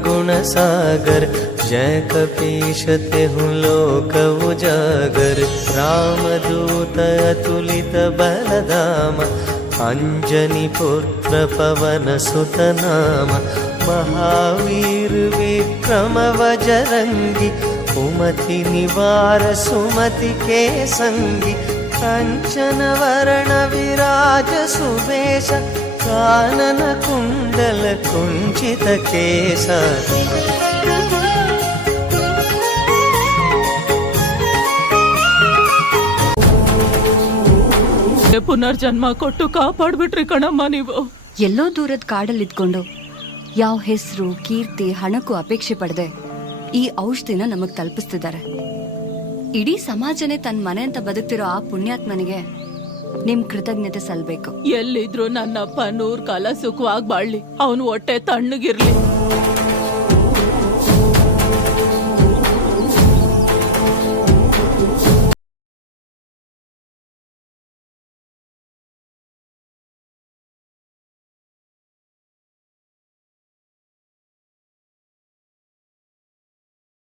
गुण सागर, जय कपीश तेहु लोक उजागर। रामदूत अतुलित बलधाम, अंजनी पुत्र पवन सुत नाम। महावीर विक्रम बजरंगी, कुमति निवार सुमति के संगी। कंचन वरण विराज सुवेश, कानन कुंडल कुंचित केश। ಪುನರ್ಜನ್ಮ ಕೊಟ್ಟು ಕಾಪಾಡ್ಬಿಟ್ರಿ ಕಣಮ್ಮ ನೀವು. ಎಲ್ಲೋ ದೂರದ ಕಾಡಲ್ಲಿ ಇದ್ಕೊಂಡು ಯಾವ ಹೆಸರು ಕೀರ್ತಿ ಹಣಕ್ಕೂ ಅಪೇಕ್ಷೆ ಪಡೆದೆ ಈ ಔಷಧಿನ ನಮಗ್ ತಲುಪಿಸ್ತಿದ್ದಾರೆ. ಇಡೀ ಸಮಾಜನೇ ತನ್ನ ಮನೆ ಅಂತ ಬದುಕ್ತಿರೋ ಆ ಪುಣ್ಯಾತ್ಮನಿಗೆ ನಿಮ್ ಕೃತಜ್ಞತೆ ಸಲ್ಬೇಕು. ಎಲ್ಲಿದ್ರು ನನ್ನಪ್ಪ 100 ಕಾಲ ಸುಖವಾಗಿ ಬಾಳ್ಲಿ, ಅವನು ಹೊಟ್ಟೆ ತಣ್ಣಗಿರ್ಲಿ.